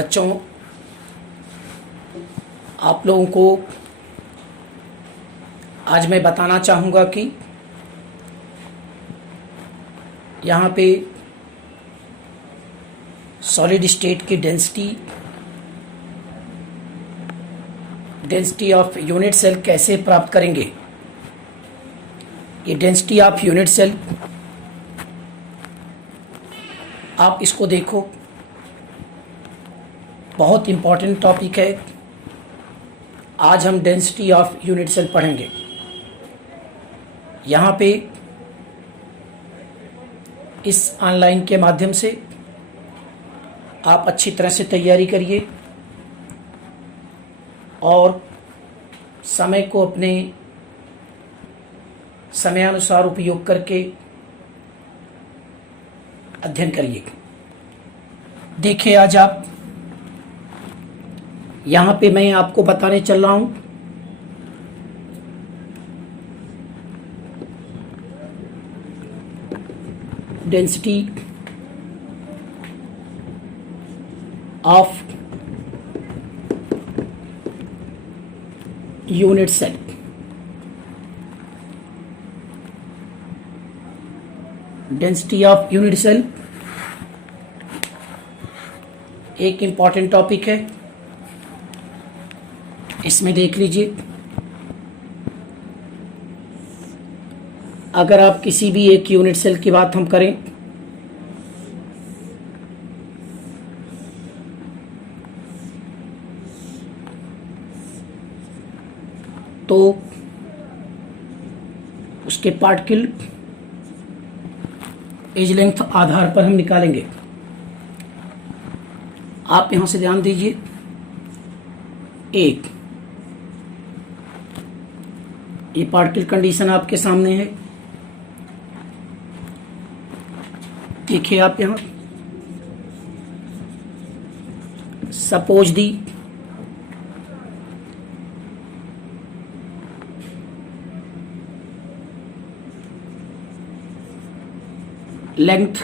बच्चों, आप लोगों को आज मैं बताना चाहूँगा कि यहाँ पे सॉलिड स्टेट की डेंसिटी ऑफ यूनिट सेल कैसे प्राप्त करेंगे। ये डेंसिटी ऑफ यूनिट सेल, आप इसको देखो, बहुत इम्पॉर्टेंट टॉपिक है। आज हम डेंसिटी ऑफ यूनिट सेल पढ़ेंगे। यहाँ पे इस ऑनलाइन के माध्यम से आप अच्छी तरह से तैयारी करिए और समय को अपने समयानुसार उपयोग करके अध्ययन करिए। देखिए, आज आप यहाँ पे मैं आपको बताने चल रहा हूँ density of unit cell. Density of unit cell एक इम्पॉर्टेंट टॉपिक है। इसमें देख लीजिए, अगर आप किसी भी एक यूनिट सेल की बात हम करें तो उसके पार्टिकल एज लेंथ आधार पर हम निकालेंगे। आप यहां से ध्यान दीजिए, एक ये पार्टिकल कंडीशन आपके सामने है। देखिए आप यहां, suppose the length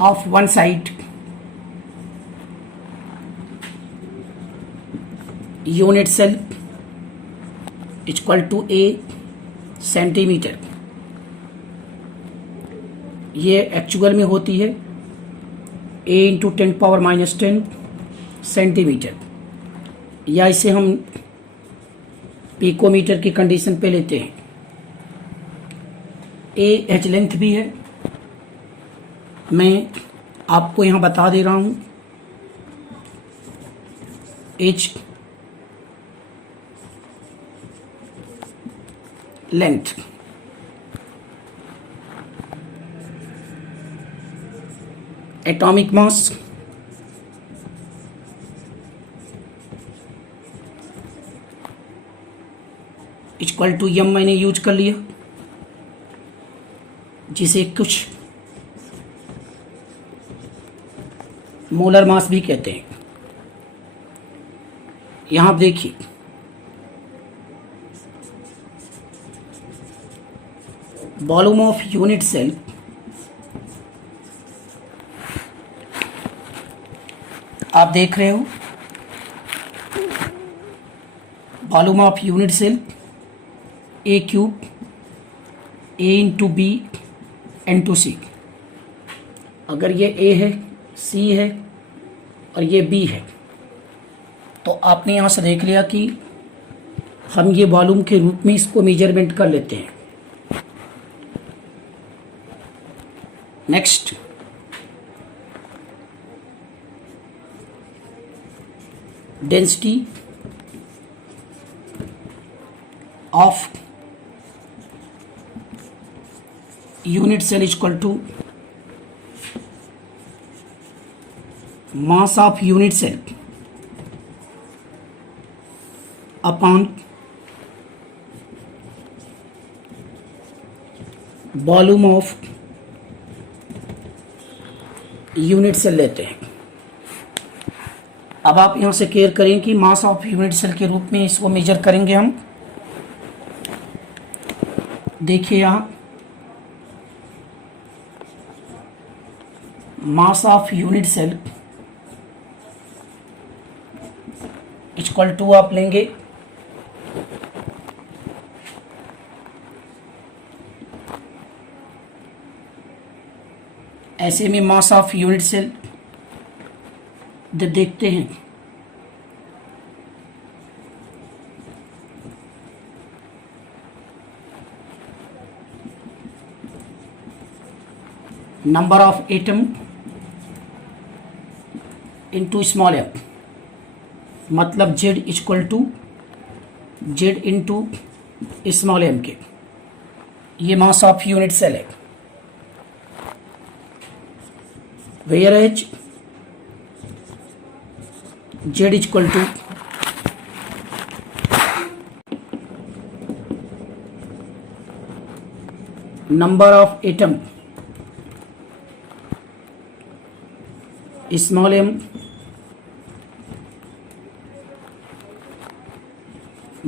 of one side unit cell equal to a centimetre. ये एक्चुअल में होती है a इंटू 10⁻⁻10 सेंटीमीटर, या इसे हम पिकोमीटर की कंडीशन पे लेते हैं। ए एच लेंथ भी है, मैं आपको यहां बता दे रहा हूं। H length atomic mass equal to M मैंने यूज कर लिया, जिसे कुछ मोलर मास भी कहते हैं। यहां आप देखिए, वॉल्यूम ऑफ यूनिट सेल आप देख रहे हो, volume of unit cell a cube a into b into c. अगर ये ए है, सी है और ये बी है, तो आपने यहाँ से देख लिया कि हम ये वॉल्यूम के रूप में इसको मेजरमेंट कर लेते हैं। Next, density of unit cell equal to mass of unit cell upon volume of unit cell लेते हैं। अब आप यहां से केयर करें कि मास ऑफ यूनिट सेल के रूप में इसको मेजर करेंगे हम। देखिए यहां mass of unit cell equal to आप लेंगे ऐसे में मास ऑफ यूनिट सेल देखते हैं। Number of atom into small m, मतलब z equal to z into small m के, ये मास ऑफ यूनिट सेल है। Where as z equal to number of atom small m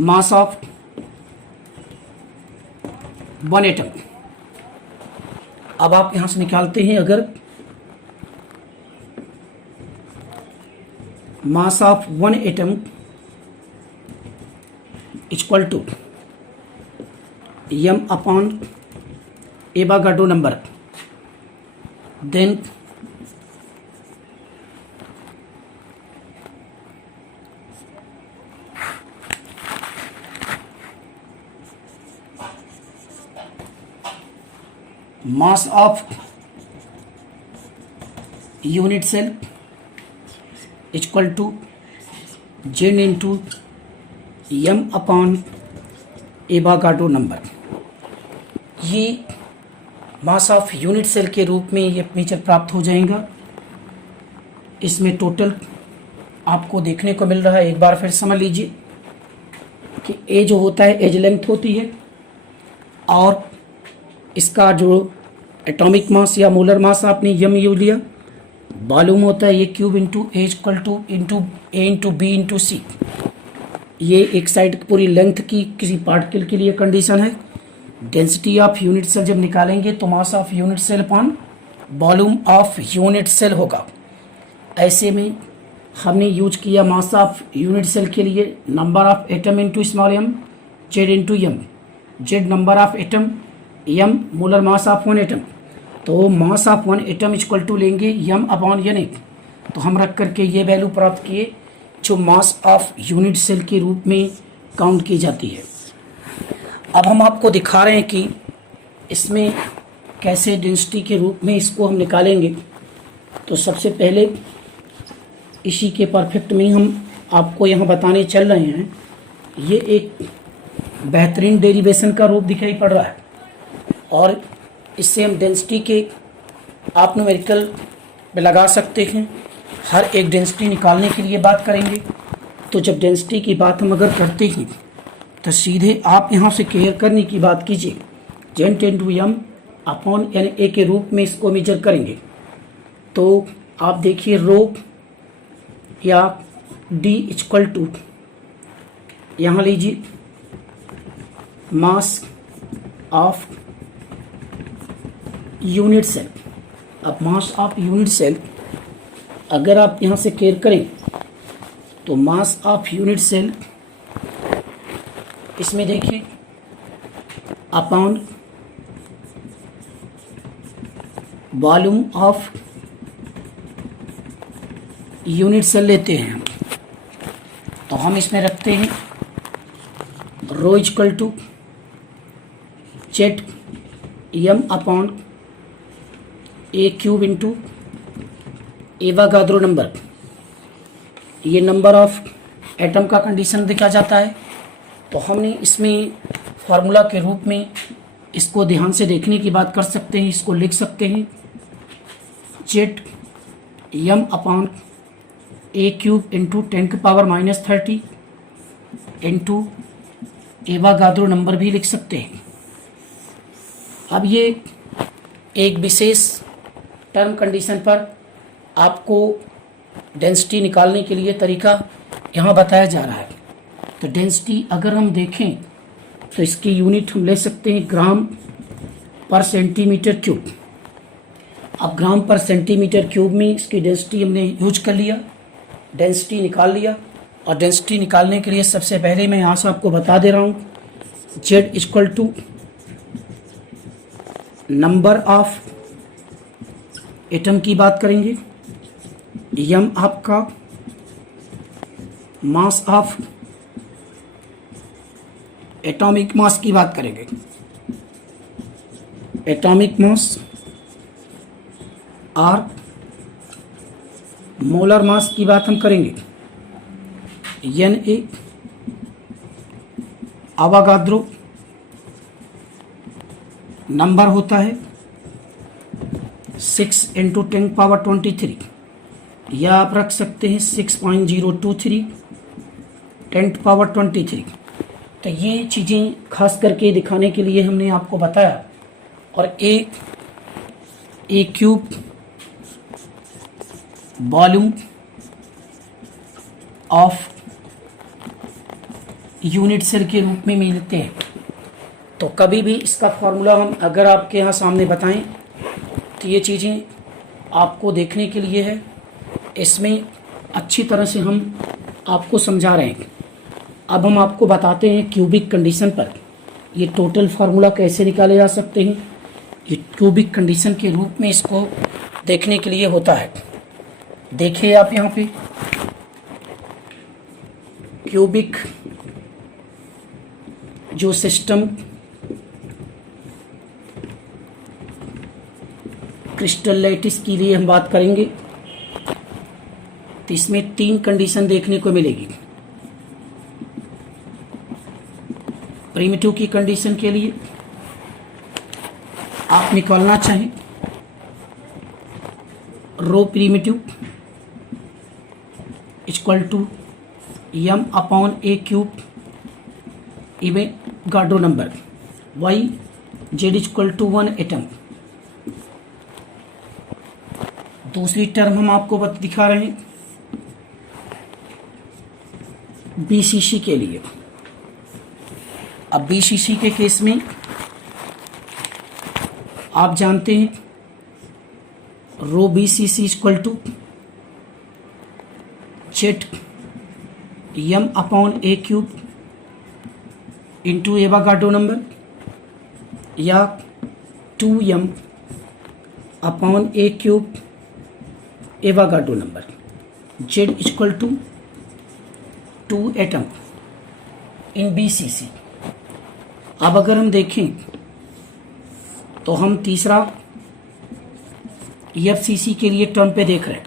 mass of one atom. अब आप यहां से निकालते हैं, अगर mass of one atom equal to m upon Avogadro number, then mass of unit cell equal to Z into m upon Avogadro number. ये mass of unit cell के रूप में ये मेजर प्राप्त हो जाएगा। इसमें टोटल आपको देखने को मिल रहा है, एक बार फिर समझ लीजिए कि ए जो होता है एज लेंथ होती है, और इसका जो एटॉमिक मास या मोलर मास आपने यम यू लिया, वॉल्यूम होता है ये क्यूब इंटू ए इक्वल टू इंटू ए इंटू बी इंटू सी। ये एक साइड पूरी लेंथ की किसी पार्टिकल के लिए कंडीशन है। डेंसिटी ऑफ यूनिट सेल जब निकालेंगे तो mass of unit cell upon volume of unit cell होगा। ऐसे में हमने यूज किया मास ऑफ यूनिट सेल के लिए number of atom into small m, z into m, z number of atom, m molar mass of one atom. तो mass of one atom equal to लेंगे m upon n, तो हम रख करके ये value प्राप्त किए जो मास ऑफ यूनिट सेल के रूप में काउंट की जाती है। अब हम आपको दिखा रहे हैं कि इसमें कैसे डेंसिटी के रूप में इसको हम निकालेंगे। तो सबसे पहले इसी के परफेक्ट में हम आपको यहाँ बताने चल रहे हैं। ये एक बेहतरीन डेरिवेशन का रूप दिखाई पड़ रहा है, और इससे हम डेंसिटी के आप न्यूमेरिकल में लगा सकते हैं। हर एक डेंसिटी निकालने के लिए बात करेंगे। तो जब डेंसिटी की बात हम अगर करते हैं तो सीधे आप यहाँ से क्लियर करने की बात कीजिए, जेन टेन टू एम अपॉन एन ए के रूप में इसको मेजर करेंगे। तो आप देखिए रो या डी इक्वल टू, यहाँ लीजिए मास ऑफ यूनिट सेल। अब मास ऑफ यूनिट सेल अगर आप यहाँ से क्लियर करें तो मास ऑफ यूनिट सेल इसमें देखिए upon volume of unit cell लेते हैं। तो हम इसमें रखते हैं rho equal to z M upon A cube into Avogadro number. ये नंबर ऑफ एटम का कंडीशन देखा जाता है। तो हमने इसमें फार्मूला के रूप में इसको ध्यान से देखने की बात कर सकते हैं। इसको लिख सकते हैं जेड एम अपॉन ए cube into 10⁻³ into Avogadro number भी लिख सकते हैं। अब ये एक विशेष टर्म कंडीशन पर आपको डेंसिटी निकालने के लिए तरीका यहाँ बताया जा रहा है। तो डेंसिटी अगर हम देखें तो इसकी यूनिट हम ले सकते हैं ग्राम पर सेंटीमीटर क्यूब। अब ग्राम पर सेंटीमीटर क्यूब में इसकी डेंसिटी हमने यूज कर लिया, डेंसिटी निकाल लिया, और डेंसिटी निकालने के लिए सबसे पहले मैं यहाँ से आपको बता दे रहा हूँ, Z equal to number of atom की बात करेंगे, m आपका मास ऑफ एटॉमिक मास की बात करेंगे, एटॉमिक मास और मोलर मास की बात हम करेंगे, Na अवागाद्रो नंबर होता है 6 × 10⁻23, या आप रख सकते हैं 6.023 10⁻23। तो ये चीज़ें खास करके दिखाने के लिए हमने आपको बताया। और a cube volume of unit cell के रूप में मिलते हैं। तो कभी भी इसका फॉर्मूला हम अगर आपके यहाँ सामने बताएं तो ये चीज़ें आपको देखने के लिए है, इसमें अच्छी तरह से हम आपको समझा रहे हैं। अब हम आपको बताते हैं क्यूबिक कंडीशन पर ये टोटल फार्मूला कैसे निकाले जा सकते हैं। ये क्यूबिक कंडीशन के रूप में इसको देखने के लिए होता है। देखिए आप यहाँ पे क्यूबिक जो सिस्टम क्रिस्टल लैटिस के लिए हम बात करेंगे तो इसमें 3 कंडीशन देखने को मिलेगी। प्रिमिटिव की कंडीशन के लिए आप निकालना चाहें rho primitive equal to m/a³ Avogadro number, y z equal to 1 atom. दूसरी टर्म हम आपको दिखा रहे हैं BCC के लिए। अब BCC के केस में आप जानते हैं rho BCC equal to z m/a³ into Avogadro number, या 2m/a³ Avogadro number. z equal to 2 atom in BCC। अब अगर हम देखें तो हम तीसरा FCC के लिए टर्म पे देख रहे हैं।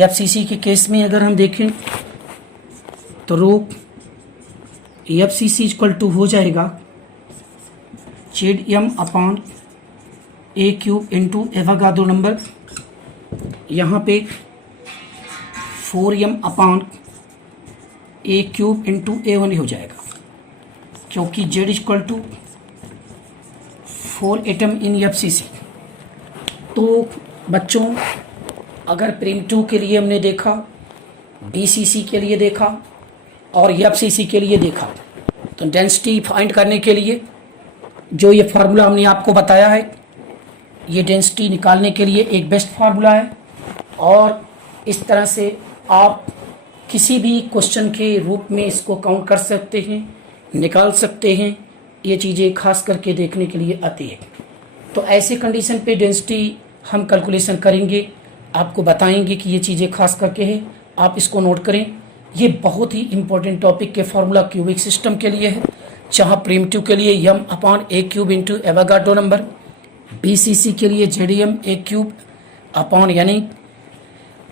FCC के केस में अगर हम देखें तो रो FCC इक्वल टू हो जाएगा Zm/a³ इंटू एवोगाड्रो नंबर, यहाँ पे 4m/a³ इंटू A1 हो जाएगा, क्योंकि Z equal to 4 atom in FCC। तो बच्चों अगर प्रिमिटिव के लिए हमने देखा, BCC के लिए देखा और FCC के लिए देखा, तो डेंसिटी फाइंड करने के लिए जो ये फार्मूला हमने आपको बताया है, ये डेंसिटी निकालने के लिए एक बेस्ट फार्मूला है। और इस तरह से आप किसी भी क्वेश्चन के रूप में इसको काउंट कर सकते हैं, निकाल सकते हैं। ये चीज़ें खास करके देखने के लिए आती है। तो ऐसे कंडीशन पे डेंसिटी हम कैलकुलेशन करेंगे, आपको बताएंगे कि ये चीज़ें खास करके है। आप इसको नोट करें, ये बहुत ही इंपॉर्टेंट टॉपिक के फार्मूला क्यूबिक सिस्टम के लिए है, जहाँ प्रिमिटिव के लिए m/a³ into Avogadro number, BCC के लिए Zm/a³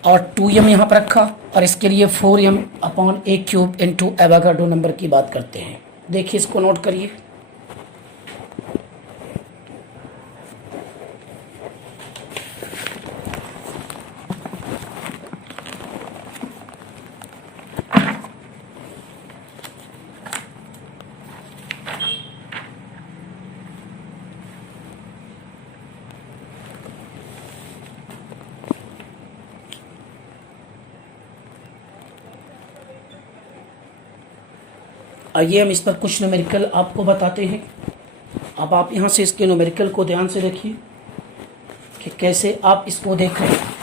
और 2m यहाँ पर रखा, और इसके लिए 4m/a³ इंटू एवोगाड्रो नंबर की बात करते हैं। देखिए इसको नोट करिए। आइए हम इस पर कुछ न्यूमेरिकल आपको बताते हैं। अब आप यहाँ से इसके न्यूमेरिकल को ध्यान से देखिए कि कैसे आप इसको देख रहे हैं।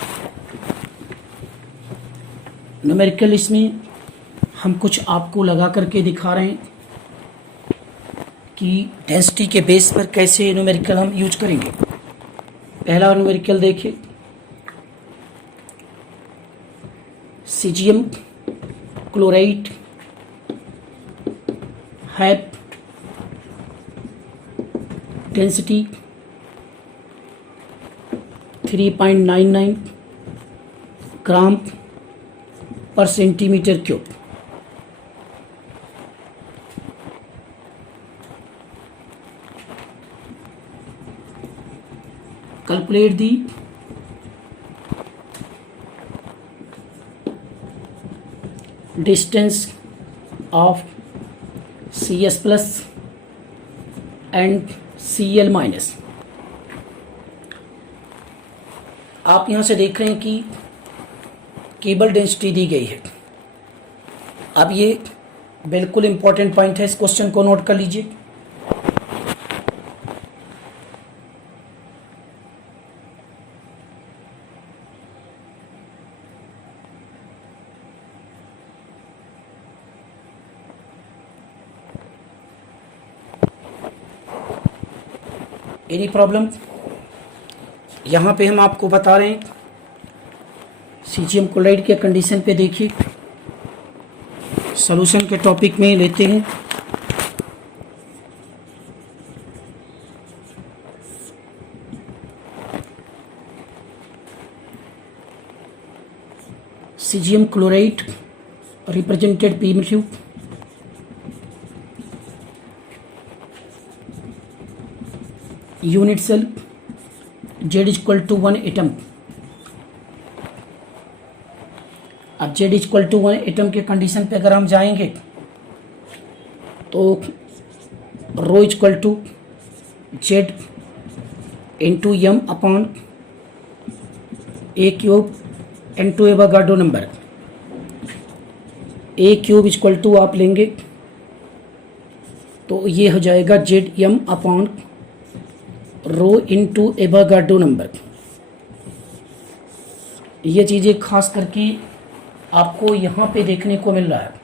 न्यूमेरिकल इसमें हम कुछ आपको लगा करके दिखा रहे हैं कि डेंसिटी के बेस पर कैसे न्यूमेरिकल हम यूज करेंगे। पहला न्यूमेरिकल देखिए, सीजियम क्लोराइड हैव डेंसिटी 3.99 ग्राम पर centimetre cube. Calculate the distance of CS plus and CL minus। आप यहाँ से देख रहे हैं कि केबल डेंसिटी दी गई है। अब ये बिल्कुल इंपॉर्टेंट पॉइंट है, इस क्वेश्चन को नोट कर लीजिए। Any problem? यहाँ पे हम आपको बता रहे हैं सीजियम क्लोराइड के कंडीशन पे। देखिए सॉल्यूशन के टॉपिक में लेते हैं। Caesium chloride represented primitive unit cell Z equal to 1 atom. अब Z इक्वल टू 1 एटम के कंडीशन पे अगर हम जाएंगे तो rho equal to Z into m upon A cube into Avogadro number. A cube equal to आप लेंगे तो ये हो जाएगा Z m upon rho into Avogadro number. ये चीज़ें खास करके आपको यहाँ पे देखने को मिल रहा है।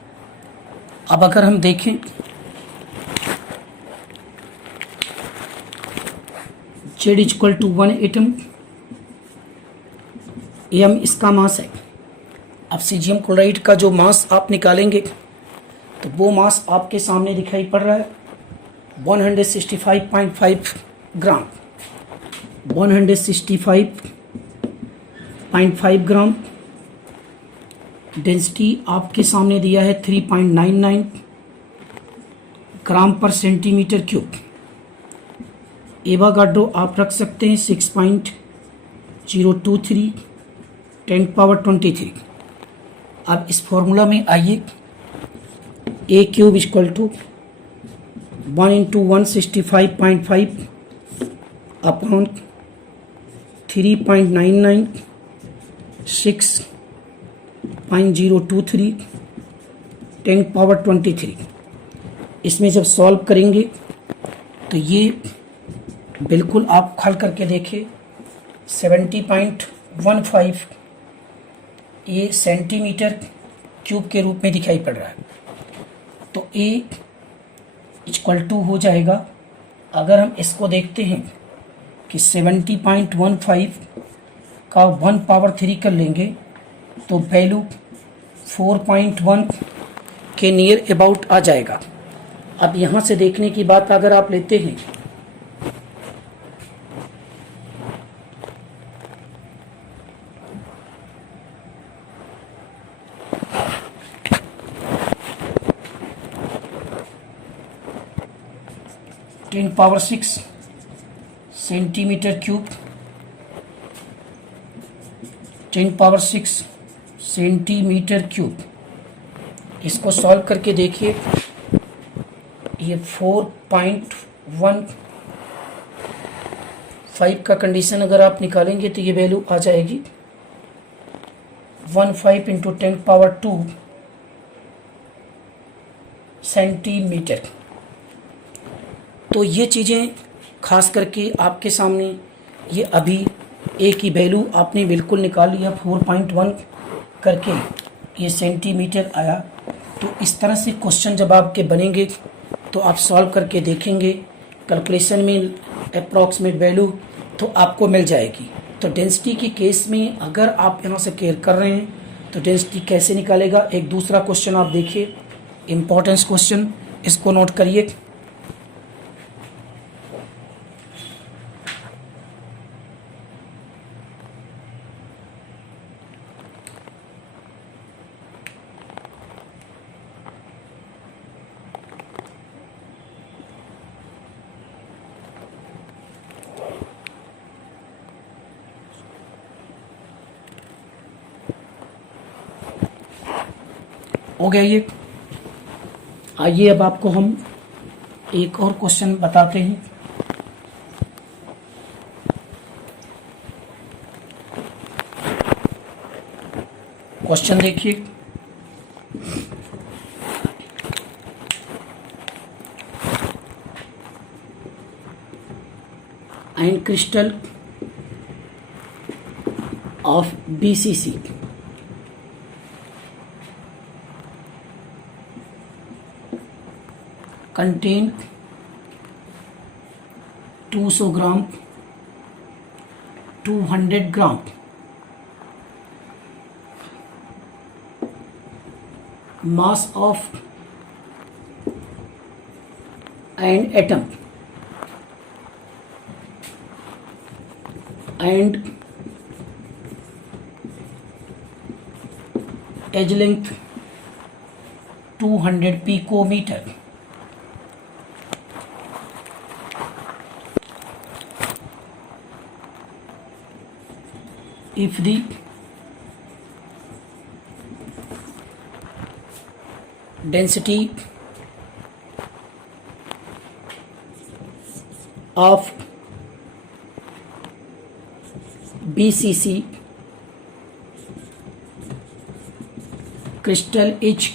अब अगर हम देखें Z equal to 1 atom, M इसका मास है। अब सीजियम क्लोराइड का जो मास आप निकालेंगे तो वो मास आपके सामने दिखाई पड़ रहा है 165.5 ग्राम। 165.5 ग्राम। डेंसिटी आपके सामने दिया है 3.99 ग्राम पर सेंटीमीटर क्यूब। एवोगाड्रो आप रख सकते हैं 6.023 10 पावर 23। अब इस फॉर्मूला में आइए, a cube equal to 1 into 165.5 upon 3.99 6.023 10 power 23। इसमें जब सॉल्व करेंगे तो ये बिल्कुल आप हल करके देखिए 70.15 ये सेंटीमीटर क्यूब के रूप में दिखाई पड़ रहा है। तो ए इक्वल टू हो जाएगा, अगर हम इसको देखते हैं कि 70.15 का 1 पावर 3 कर लेंगे तो वैल्यू 4.1 के नियर अबाउट आ जाएगा। अब यहाँ से देखने की बात अगर आप लेते हैं ten power 6 centimetre cube, 10 power 6 centimetre cube. इसको सॉल्व करके देखिए, ये 4.15 का कंडीशन अगर आप निकालेंगे तो ये वैल्यू आ जाएगी 15 इंटू 10 पावर 2 सेंटीमीटर। तो ये चीज़ें खास करके आपके सामने, ये अभी ए की वैल्यू आपने बिल्कुल निकाल लिया 4.1 करके, ये सेंटीमीटर आया। तो इस तरह से क्वेश्चन जब आपके बनेंगे तो आप सॉल्व करके देखेंगे, कैलकुलेशन में अप्रॉक्सीमेट वैल्यू तो आपको मिल जाएगी। तो डेंसिटी के केस में अगर आप यहाँ से केयर कर रहे हैं तो डेंसिटी कैसे निकालेगा। एक दूसरा क्वेश्चन आप देखिए, इम्पोर्टेंस क्वेश्चन, इसको नोट करिए। हो गया ये। आइए अब आपको हम एक और क्वेश्चन बताते हैं। क्वेश्चन देखिए, ion crystal of BCC contain 200 gram 200 gram mass of an atom and edge length 200 picometer. If the density of BCC crystal is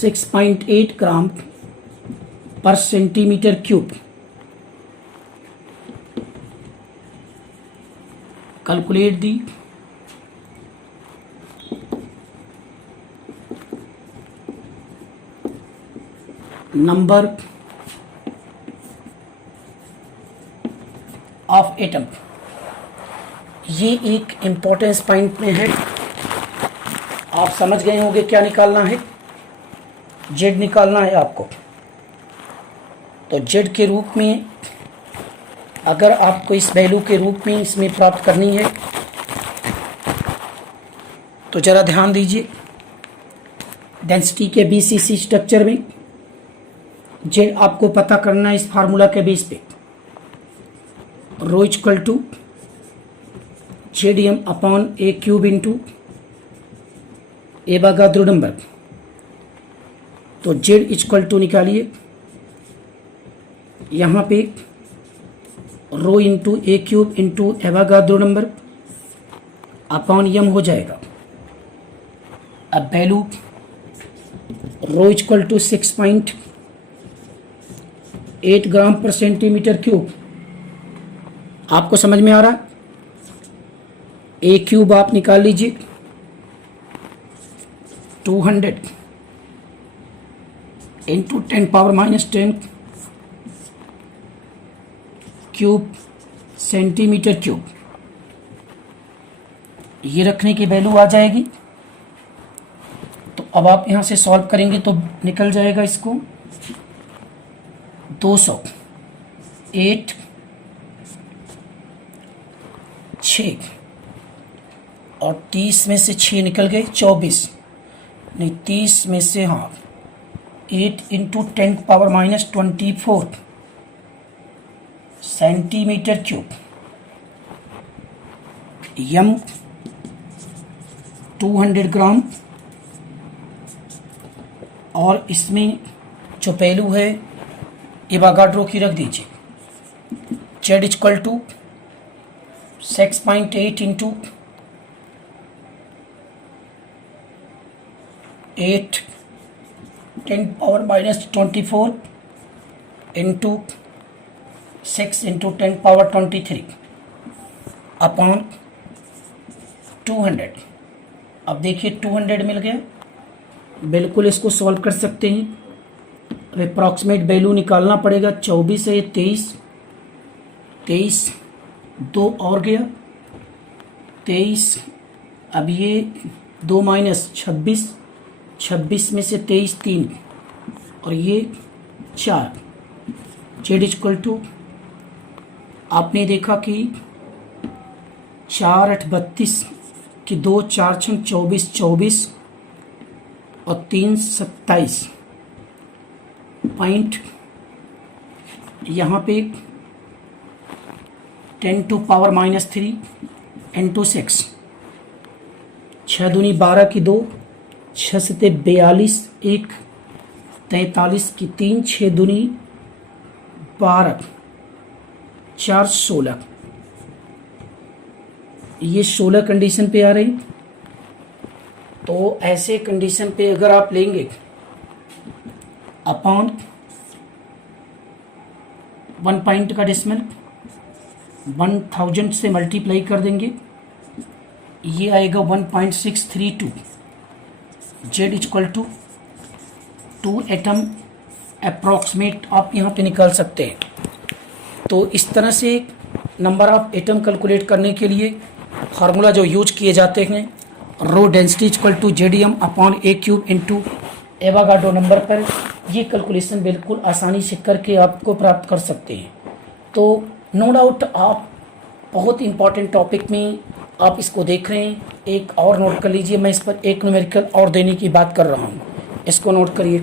6.8 gram पर centimetre cube, calculate the number of atom. ये एक importance point में है, आप समझ गए होंगे क्या निकालना है, जेड निकालना है आपको। तो जेड के रूप में अगर आपको इस वैल्यू के रूप में इसमें प्राप्त करनी है तो ज़रा ध्यान दीजिए, डेंसिटी के BCC स्ट्रक्चर में जेड आपको पता करना है इस फार्मूला के बेस पे, rho equal to JDM upon A cube into Avogadro number. तो जेड इक्वल टू निकालिए, यहाँ पे rho into a cube into Avogadro number upon m हो जाएगा। अब value rho equal to 6.8 gram पर सेंटीमीटर क्यूब, आपको समझ में आ रहा है। ए क्यूब आप निकाल लीजिए 200 इंटू 10⁻⁻10 क्यूब सेंटीमीटर क्यूब, ये रखने की वैल्यू आ जाएगी। तो अब आप यहां से सॉल्व करेंगे तो निकल जाएगा इसको 208 6 और 30 में से 6 निकल गए 24, नहीं 30 में से 8 into 10⁻⁻24 centimetre cube. M 200 gram और इसमें जो वैल्यू है एवोगाड्रो की रख दीजिए। Z equal to 6.8 into 8 10⁻⁻24 into 6 into 10⁻23 upon 200। अब देखिए 200 मिल गया, बिल्कुल इसको सॉल्व कर सकते हैं। अब अप्रॉक्सीमेट वैल्यू निकालना पड़ेगा। 24 है 23, 23 2 और गया 23। अब ये 2 माइनस 26, 26 में से 23 3 और ये 4। जेड इक्वल टू आपने देखा कि 4 8 32 कि 2 4 6 24 24 और 3 27 पॉइंट यहाँ पे 10⁻³ इंटू 6। 6 दूनी 12 की 2, 6 सते 42, 1 43 की 3, 6 दूनी 12, 4 16। ये 16 कंडीशन पे आ रही। तो ऐसे कंडीशन पे अगर आप लेंगे अपॉन 1 पॉइंट का डेसिमल 1000 से मल्टीप्लाई कर देंगे, ये आएगा 1.632। Z equal to 2 atom approximate आप यहाँ पे निकाल सकते हैं। तो इस तरह से नंबर ऑफ एटम कैलकुलेट करने के लिए फार्मूला जो यूज किए जाते हैं, rho density equal to ZDM upon A cube into Avogadro number पर, ये कैलकुलेशन बिल्कुल आसानी से करके आपको प्राप्त कर सकते हैं। तो नो डाउट आप बहुत इंपॉर्टेंट टॉपिक में आप इसको देख रहे हैं। एक और नोट कर लीजिए, मैं इस पर एक न्यूमेरिकल और देने की बात कर रहा हूँ, इसको नोट करिए।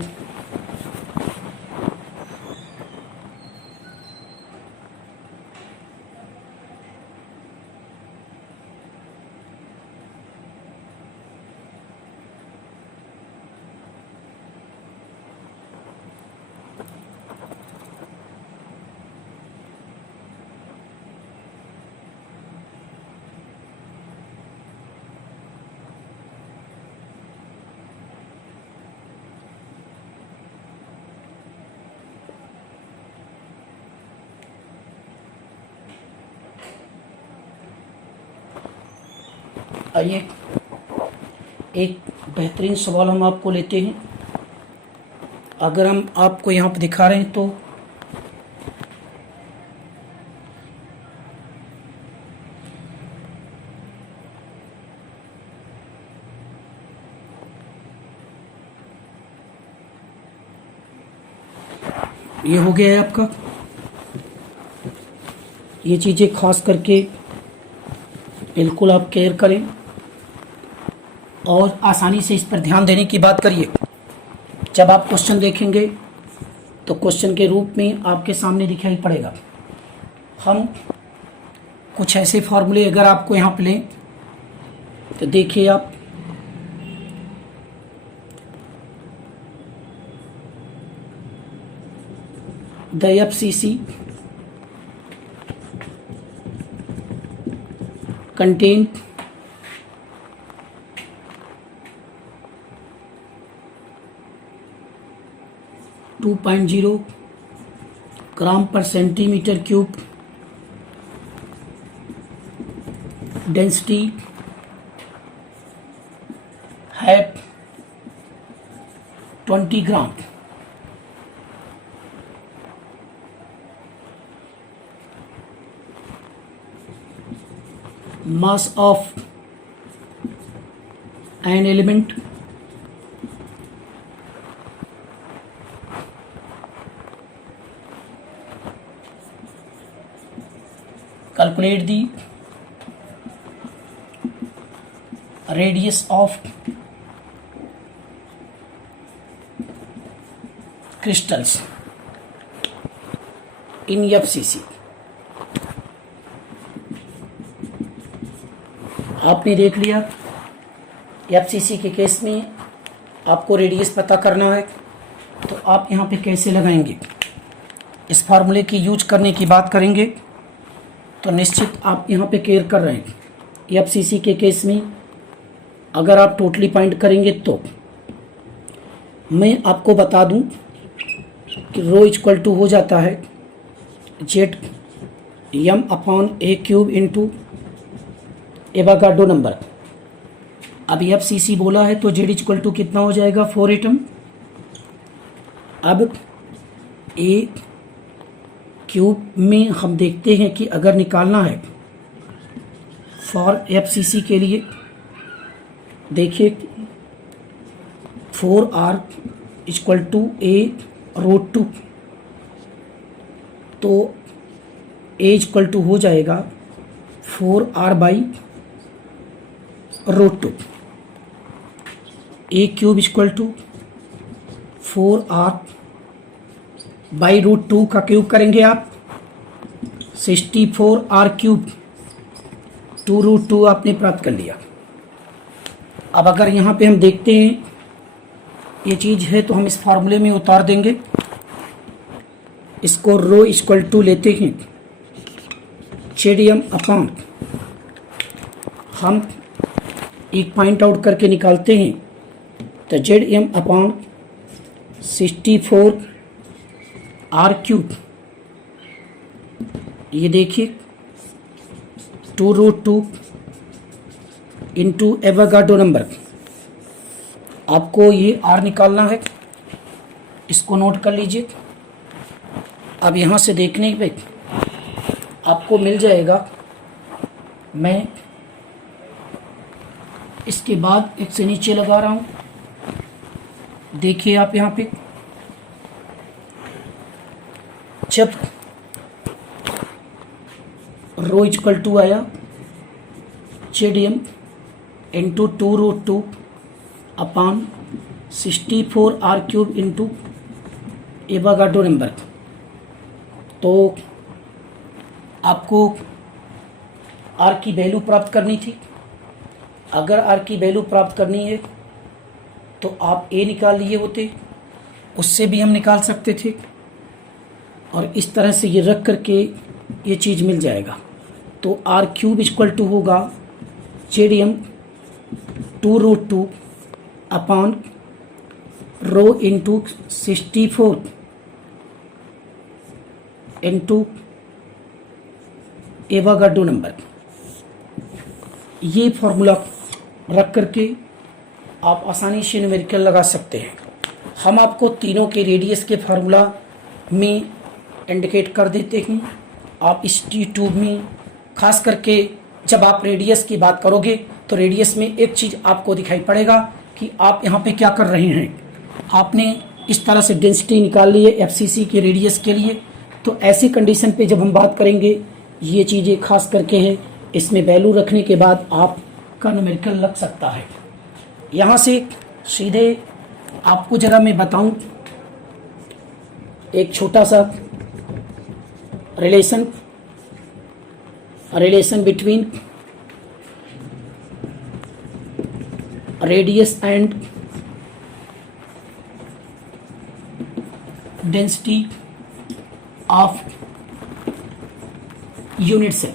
आइए एक बेहतरीन सवाल हम आपको लेते हैं। अगर हम आपको यहाँ पर दिखा रहे हैं तो ये हो गया है आपका। ये चीज़ें खास करके बिल्कुल आप केयर करें और आसानी से इस पर ध्यान देने की बात करिए। जब आप क्वेश्चन देखेंगे तो क्वेश्चन के रूप में आपके सामने दिखाई पड़ेगा। हम कुछ ऐसे फार्मूले अगर आपको यहाँ पे लें तो देखिए आप, द एफसीसी contain 2.0 ग्राम पर सेंटीमीटर क्यूब डेंसिटी है 20 ग्राम। mass of an element calculate the radius of crystals in FCC। आपने देख लिया एफसीसी के केस में आपको रेडियस पता करना है, तो आप यहाँ पे कैसे लगाएंगे। इस फार्मूले की यूज करने की बात करेंगे तो निश्चित आप यहाँ पे केयर कर रहे हैं। एफसीसी के केस में अगर आप टोटली पॉइंट करेंगे तो मैं आपको बता दूं कि रो इक्वल टू हो जाता है जेड यम अपॉन ए क्यूब इंटू एवोगाड्रो नंबर। अब एफ सी सी बोला है तो जेड इक्वल टू कितना हो जाएगा 4 एटम। अब ए क्यूब में हम देखते हैं कि अगर निकालना है फॉर एफ सी सी के लिए, देखिए 4r equal to A root 2, तो ए इक्वल टू हो जाएगा 4r by root 2। A cube equal to 4r by root 2 का क्यूब करेंगे आप 64r क्यूब 2 रूट 2 आपने प्राप्त कर लिया। अब अगर यहाँ पे हम देखते हैं ये चीज़ है तो हम इस फार्मूले में उतार देंगे। इसको रो इक्वल टू लेते हैं जेड एम अपॉन, हम एक पॉइंट आउट करके निकालते हैं तो Z M upon 64 R cube, ये देखिए 2 रूट 2 इंटू एवोगाड्रो नंबर। आपको ये आर निकालना है, इसको नोट कर लीजिए। अब यहाँ से देखने पे आपको मिल जाएगा, मैं इसके बाद एक से नीचे लगा रहा हूँ। देखिए आप यहाँ पे जब रो इक्वल टू आया Z M into 2 root 2 upon 64 R cube into Avogadro number, तो आपको आर की वैल्यू प्राप्त करनी थी। अगर आर की वैल्यू प्राप्त करनी है तो आप ए निकाल लिए होते, उससे भी हम निकाल सकते थे, और इस तरह से ये रख करके ये चीज़ मिल जाएगा। तो आर क्यूब इक्वल टू होगा Z M 2 root 2 upon rho into 64 into Avogadro number. ये फॉर्मूला रख करके आप आसानी से न्यूमेरिकल लगा सकते हैं। हम आपको तीनों के रेडियस के फार्मूला में इंडिकेट कर देते हैं। आप इस ट्यूब में खास करके जब आप रेडियस की बात करोगे तो रेडियस में एक चीज़ आपको दिखाई पड़ेगा कि आप यहाँ पे क्या कर रहे हैं। आपने इस तरह से डेंसिटी निकाल ली है एफसीसी के रेडियस के लिए, तो ऐसी कंडीशन पे जब हम बात करेंगे ये चीज़ें खास करके है, इसमें वैल्यू रखने के बाद आपका न्यूमेरिकल लग सकता है। यहाँ से सीधे आपको जरा मैं बताऊं एक छोटा सा relation between radius and density of unit cell.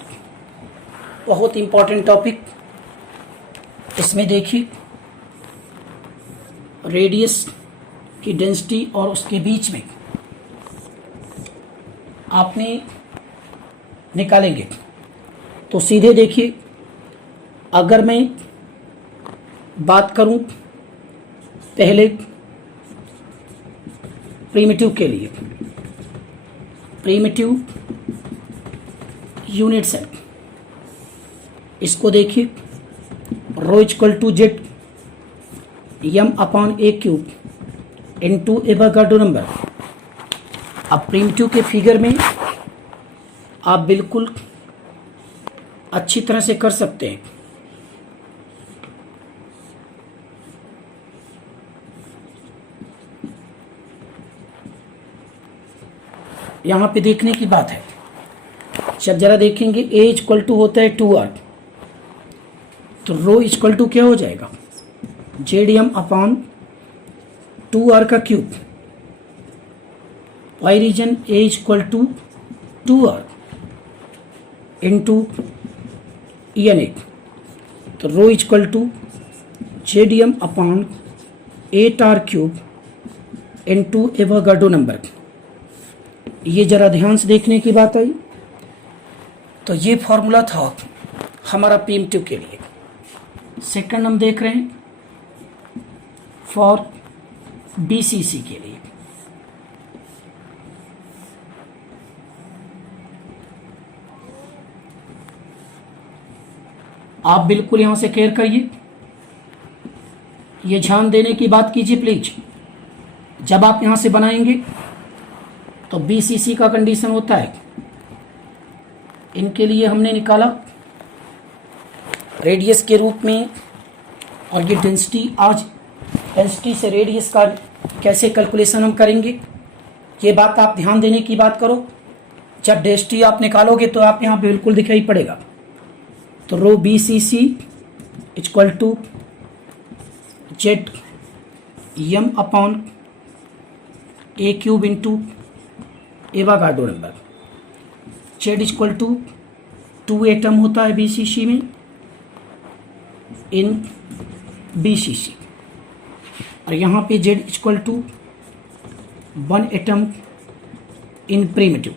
बहुत इंपॉर्टेंट टॉपिक। इसमें देखिए रेडियस की डेंसिटी और उसके बीच में आपने निकालेंगे तो सीधे देखिए, अगर मैं बात करूं पहले प्रिमिटिव के लिए, प्रिमिटिव यूनिट सेल, इसको देखिए rho equal to Z Yama upon A cube into Avogadro number. अब प्रिमिटिव के फिगर में आप बिल्कुल अच्छी तरह से कर सकते हैं। यहाँ पे देखने की बात है, जब जरा देखेंगे ए इक्वल टू होता है 2r, तो रो इक्वल टू क्या हो जाएगा जेड एम अपॉन 2r का cube, why reason a equal to 2r into n a, तो rho equal to z M upon 8r cube into Avogadro number. ये जरा ध्यान से देखने की बात आई। तो ये फॉर्मूला था हमारा PM2 के लिए। सेकंड हम देख रहे हैं फॉर BCC के लिए। आप बिल्कुल यहां से केयर करिए, ये ध्यान देने की बात कीजिए प्लीज। जब आप यहां से बनाएंगे तो BCC का कंडीशन होता है, इनके लिए हमने निकाला रेडियस के रूप में, और ये डेंसिटी, आज डेंसिटी से रेडियस का कैसे कैलकुलेशन हम करेंगे, ये बात आप ध्यान देने की बात करो। जब डेंसिटी आप निकालोगे तो आप यहाँ बिल्कुल दिखाई पड़ेगा। तो rho BCC equal to Z Yama upon A cube into Avogadro number. Z equal to 2 atom होता है BCC में इन BCC, और यहाँ पे Z equal to 1 atom in primitive.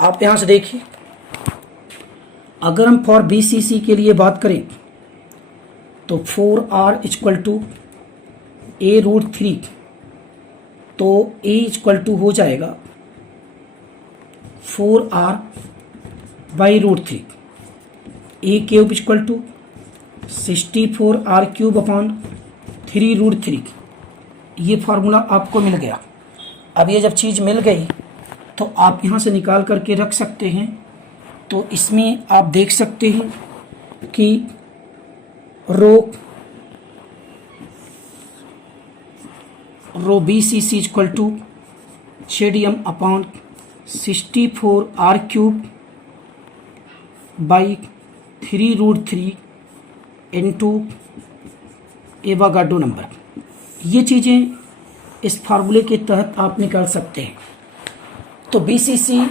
आप यहां से देखिए, अगर हम फॉर BCC के लिए बात करें तो 4R इक्वल टू A√3, तो A इक्वल टू हो जाएगा 4R by √3। A cube equal to 64R cube upon 3√3। ये फार्मूला आपको मिल गया। अब ये जब चीज़ मिल गई तो आप यहाँ से निकाल करके रख सकते हैं। तो इसमें आप देख सकते हैं कि rho BCC equal to ZDM upon 64R cube by 3√3 into Avogadro number. ये चीज़ें इस फार्मूले के तहत आप निकाल सकते हैं। तो BCC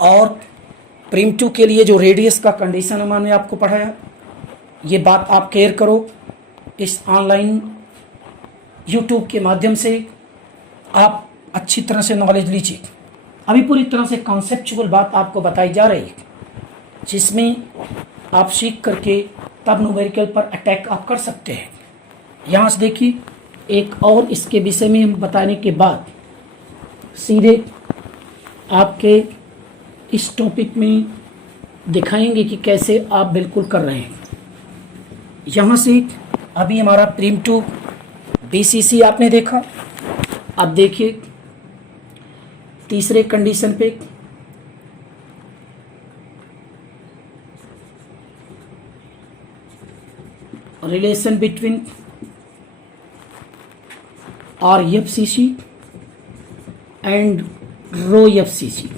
और PM2 के लिए जो रेडियस का कंडीशन हमने आपको पढ़ाया, ये बात आप केयर करो। इस ऑनलाइन YouTube के माध्यम से आप अच्छी तरह से नॉलेज लीजिए। अभी पूरी तरह से कॉन्सेप्चुअल बात आपको बताई जा रही है, जिसमें आप सीख करके तब न्यूमेरिकल पर अटैक आप कर सकते हैं। यहाँ से देखिए, एक और इसके विषय में हम बताने के बाद सीधे आपके इस टॉपिक में दिखाएंगे कि कैसे आप बिल्कुल कर रहे हैं। यहाँ से अभी हमारा PM2 BCC आपने देखा। अब देखिए तीसरे कंडीशन पे, relation between RFCC and rho FCC।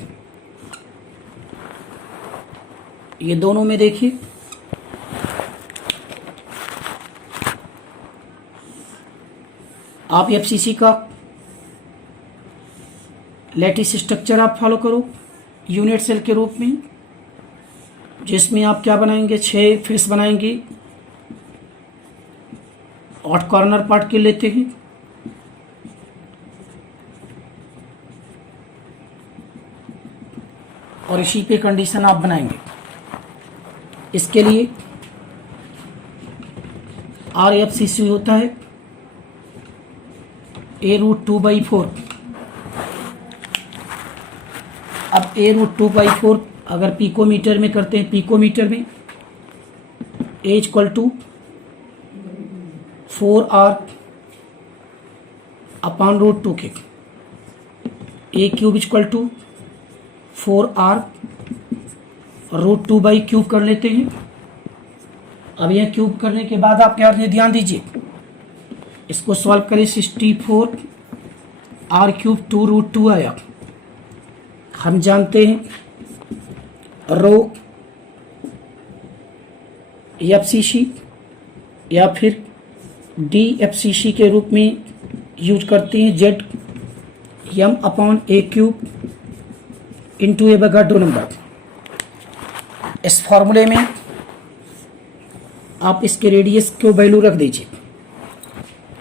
ये दोनों में देखिए, आप FCC का लैटिस स्ट्रक्चर आप फॉलो करो यूनिट सेल के रूप में, जिसमें आप क्या बनाएंगे, 6 फेस बनाएंगे, 8 कॉर्नर पार्ट के लेते हैं। और इसी पे कंडीशन आप बनाएंगे। इसके लिए RFCC होता है A√2/4। अब A√2/4 अगर पिकोमीटर में करते हैं, पिकोमीटर में A equal to 4R upon √2 के, A cube equal to 4R √2/क्यूब कर लेते हैं। अब यह क्यूब करने के बाद आप क्या ध्यान दीजिए, इसको सॉल्व करें। 64R क्यूब 2√2 आया। हम जानते हैं रो FCC या फिर DFCC के रूप में यूज करते हैं, जेड यम अपॉन ए क्यूब इंटू एवोगाड्रो नंबर। इस फॉर्मूले में आप इसके रेडियस को वैल्यू रख दीजिए।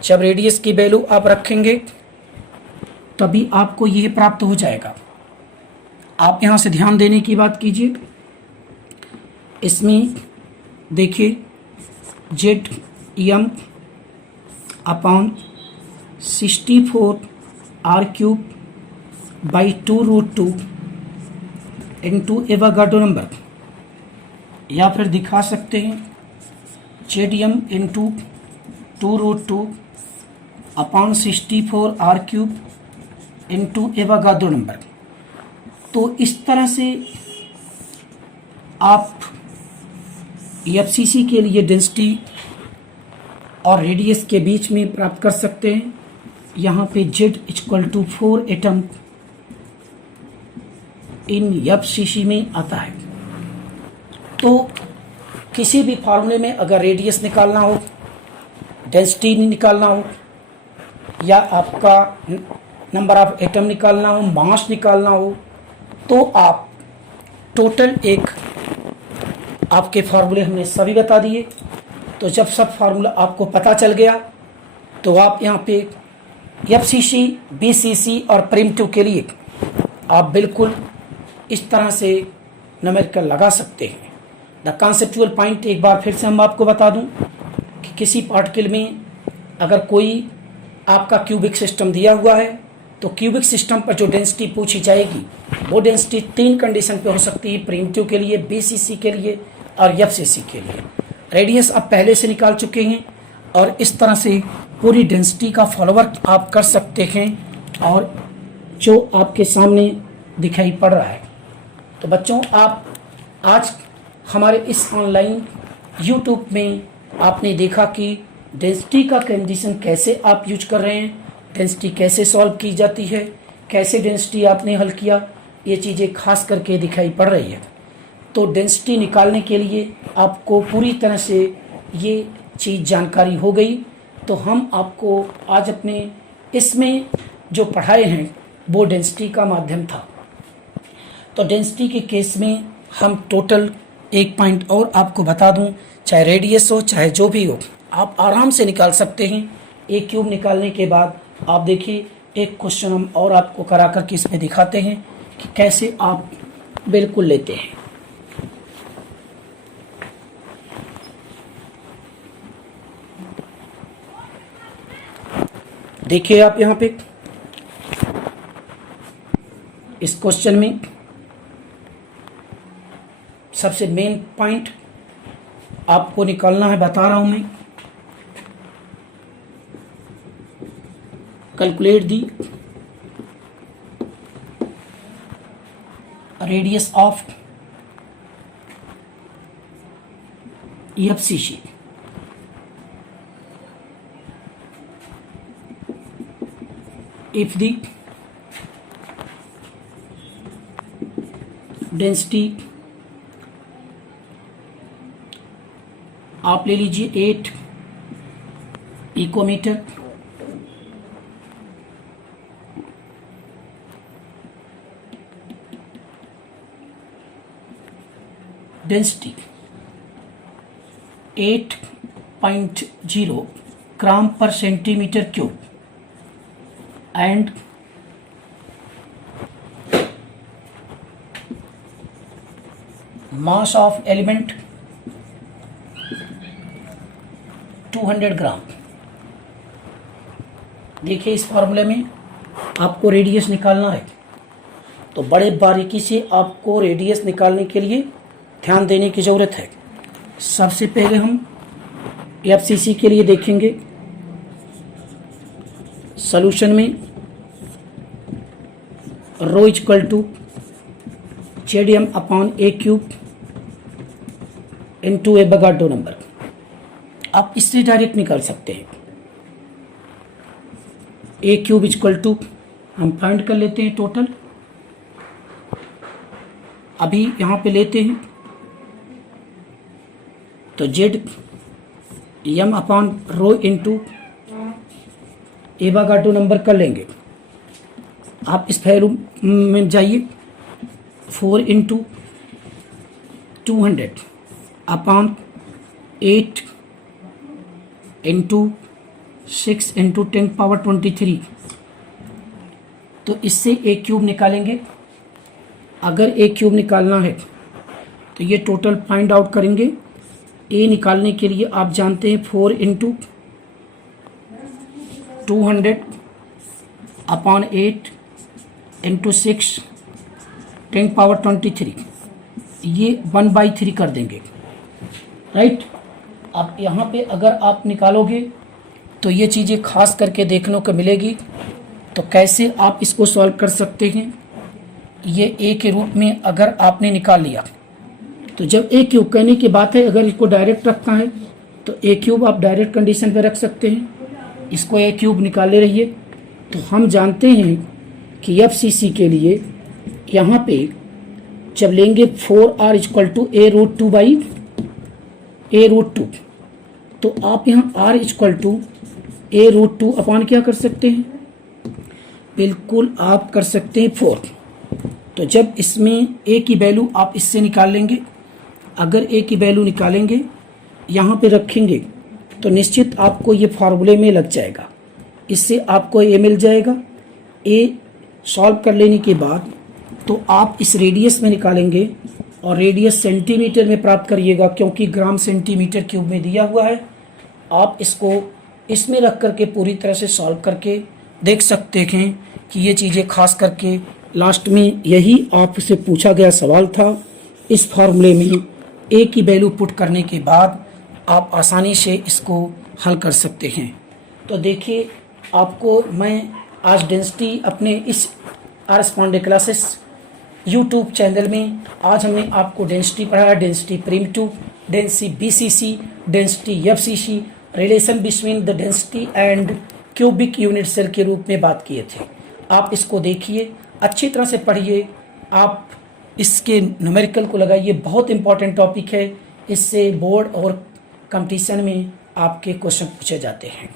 जब रेडियस की वैल्यू आप रखेंगे तभी आपको ये प्राप्त हो जाएगा। आप यहाँ से ध्यान देने की बात कीजिए, इसमें देखिए Z M upon 64r³ by 2√2 into Avogadro number, या फिर दिखा सकते हैं Z M into 2√2 upon 64r³ into Avogadro number. तो इस तरह से आप एफसीसी के लिए डेंसिटी और रेडियस के बीच में प्राप्त कर सकते हैं। यहाँ पे Z = 4 एटम इन एफसीसी में आता है। तो किसी भी फार्मूले में अगर रेडियस निकालना हो, डेंसिटी निकालना हो, या आपका नंबर ऑफ एटम निकालना हो, मास निकालना हो, तो आप टोटल एक आपके फार्मूले हमने सभी बता दिए। तो जब सब फार्मूला आपको पता चल गया तो आप यहाँ पे एफसीसी, बीसीसी और प्रिमिटिव के लिए आप बिल्कुल इस तरह से न्यूमेरिकल लगा सकते हैं। द कॉन्सेप्चुअल पॉइंट एक बार फिर से हम आपको बता दूं कि किसी पार्टिकल में अगर कोई आपका क्यूबिक सिस्टम दिया हुआ है तो क्यूबिक सिस्टम पर जो डेंसिटी पूछी जाएगी वो डेंसिटी 3 कंडीशन पे हो सकती है, प्रिमिटिव के लिए, बीसीसी के लिए और एफसीसी के लिए। रेडियस आप पहले से निकाल चुके हैं और इस तरह से पूरी डेंसिटी का फॉलोवर्क आप कर सकते हैं और जो आपके सामने दिखाई पड़ रहा है। तो बच्चों, आप आज हमारे इस ऑनलाइन यूट्यूब में आपने देखा कि डेंसिटी का कंडीशन कैसे आप यूज कर रहे हैं, डेंसिटी कैसे सॉल्व की जाती है, कैसे डेंसिटी आपने हल किया, ये चीज़ें खास करके दिखाई पड़ रही है। तो डेंसिटी निकालने के लिए आपको पूरी तरह से ये चीज़ जानकारी हो गई। तो हम आपको आज अपने इसमें जो पढ़ाए हैं वो डेंसिटी का माध्यम था। तो डेंसिटी के केस में हम टोटल एक पॉइंट और आपको बता दूं, चाहे रेडियस हो चाहे जो भी हो, आप आराम से निकाल सकते हैं। एक क्यूब निकालने के बाद आप देखिए एक क्वेश्चन हम और आपको करा करके इसमें दिखाते हैं कि कैसे आप बिल्कुल लेते हैं। देखिए आप यहाँ पे इस क्वेश्चन में सबसे मेन पॉइंट आपको निकालना है, बता रहा हूं मैं। Calculate the radius of FCC if the density आप ले लीजिए 8 इकोमीटर, डेंसिटी 8.0 ग्राम पर centimetre cube and mass of element 200 ग्राम। देखिए इस फॉर्मूले में आपको रेडियस निकालना है, तो बड़े बारीकी से आपको रेडियस निकालने के लिए ध्यान देने की ज़रूरत है। सबसे पहले हम एफसीसी के लिए देखेंगे। सॉल्यूशन में rho equal to ZDM upon a³ into Avogadro number. आप इससे डायरेक्ट निकाल सकते हैं। a³ इक्वल टू हम फाइंड कर लेते हैं टोटल, अभी यहाँ पे लेते हैं तो Z M upon rho into Avogadro number कर लेंगे। आप इस वैल्यू में जाइए, 4 × 200 अपॉन 8 × 6 इंटू 10⁻23, तो इससे ए क्यूब निकालेंगे। अगर ए क्यूब निकालना है तो ये टोटल फाइंड आउट करेंगे। ए निकालने के लिए आप जानते हैं 4 इंटू 200/8 इंटू 6 10⁻23, ये 1/3 कर देंगे, राइट। अब यहाँ पे अगर आप निकालोगे तो ये चीज़ें खास करके देखने को मिलेगी। तो कैसे आप इसको सॉल्व कर सकते हैं, ये ए के रूप में अगर आपने निकाल लिया तो जब ए क्यूब कहने की बात है, अगर इसको डायरेक्ट रखना है तो ए क्यूब आप डायरेक्ट कंडीशन पे रख सकते हैं। इसको ए क्यूब निकाले रहिए। तो हम जानते हैं कि एफ सी सी के लिए यहाँ पे जब लेंगे 4r = a√2/a√2, तो आप यहाँ r = a√2 अपान क्या कर सकते हैं, बिल्कुल आप कर सकते हैं 4। तो जब इसमें a की वैल्यू आप इससे निकाल लेंगे, अगर a की वैल्यू निकालेंगे यहाँ पे रखेंगे तो निश्चित आपको ये फार्मूले में लग जाएगा। इससे आपको a मिल जाएगा। a सॉल्व कर लेने के बाद तो आप इस रेडियस में निकालेंगे और रेडियस सेंटीमीटर में प्राप्त करिएगा, क्योंकि ग्राम सेंटीमीटर क्यूब में दिया हुआ है। आप इसको इसमें रख करके पूरी तरह से सॉल्व करके देख सकते हैं कि ये चीज़ें खास करके लास्ट में यही आपसे पूछा गया सवाल था। इस फार्मूले में ए की वैल्यू पुट करने के बाद आप आसानी से इसको हल कर सकते हैं। तो देखिए, आपको मैं आज डेंसिटी अपने इस RS. Pandey classes YouTube channel में आज हमने आपको डेंसिटी पढ़ाया, density primitive, density BCC, density FCC, relation between the density and cubic unit cell के रूप में बात किए थे। आप इसको देखिए, अच्छी तरह से पढ़िए, आप इसके न्यूमेरिकल को लगाइए, बहुत इंपॉर्टेंट टॉपिक है। इससे बोर्ड और कंपटीशन में आपके क्वेश्चन पूछे जाते हैं।